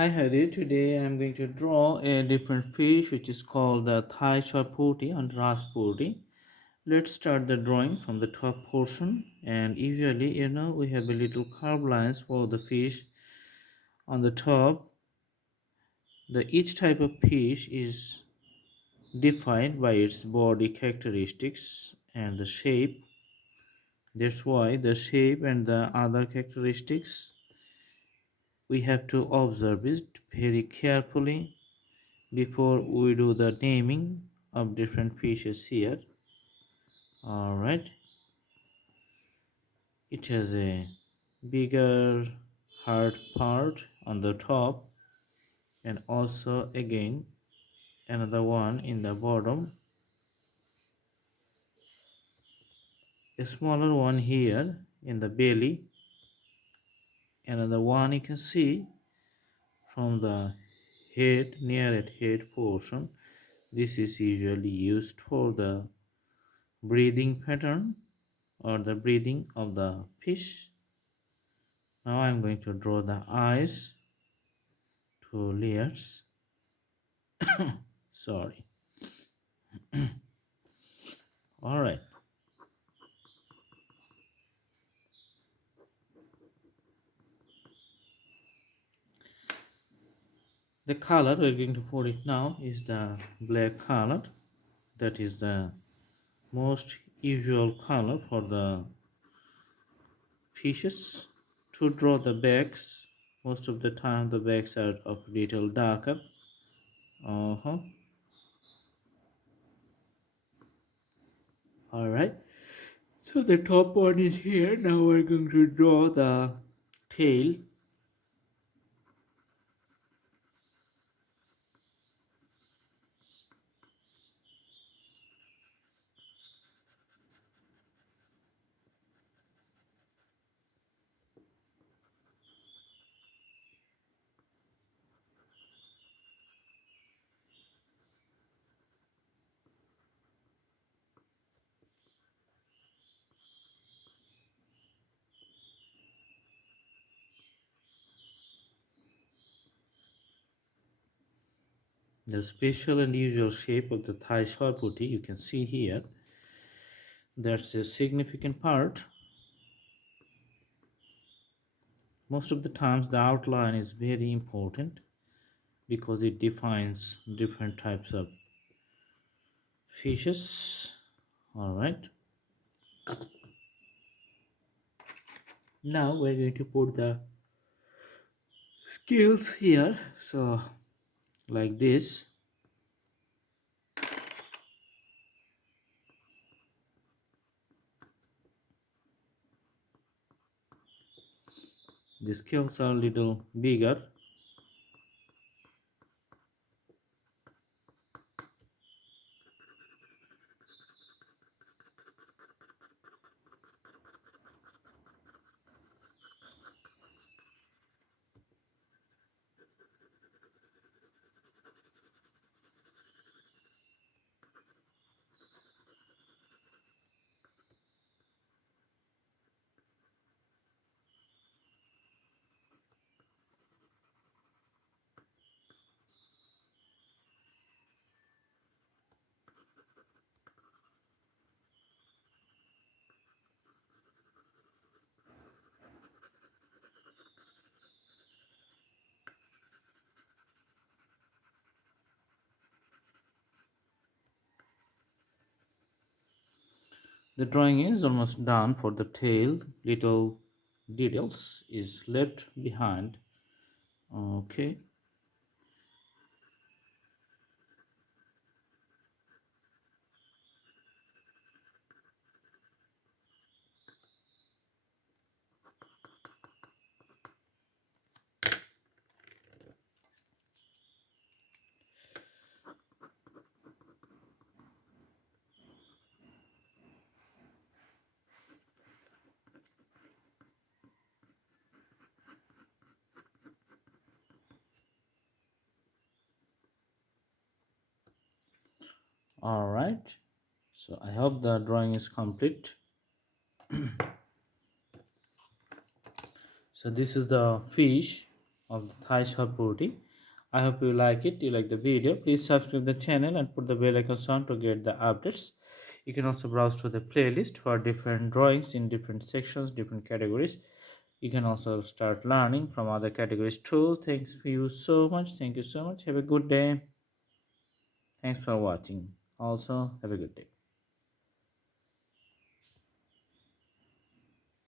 Hi Hari, today I'm going to draw a different fish which is called the Thai sorputi and razputi. Let's start the drawing from the top portion, and usually we have a little curved lines for the fish on the top. Each type of fish is defined by its body characteristics and the shape. That's why the shape and the other characteristics we have to observe it very carefully before we do the naming of different fishes here. All right, it has a bigger hard part on the top, and also again another one in the bottom, a smaller one here in the belly, another one you can see from the head, near at head portion. This is usually used for the breathing pattern or the breathing of the fish. Now I'm going to draw the eyes, two layers. Sorry. All right. The color we're going to put it now is the black color. That is the most usual color for the fishes. To draw the backs, most of the time the backs are of little darker. All right. So the top one is here. Now we're going to draw the tail. The special and usual shape of the thigh sorputi you can see here. That's a significant part. Most of the times the outline is very important because it defines different types of fishes. All right. Now we're going to put the scales here. So like this. The scales are a little bigger. The drawing is almost done for the tail. Little details is left behind. Okay. All right. So I hope the drawing is complete. So this is the fish. of the Thai sorputi. I hope you like it. You like the video. Please subscribe the channel and put the bell icon on to get the updates. You can also browse to the playlist for different drawings in different sections, different categories. You can also start learning from other categories too. Thanks for you so much. Thank you so much. Have a good day. Thanks for watching. Also, have a good day.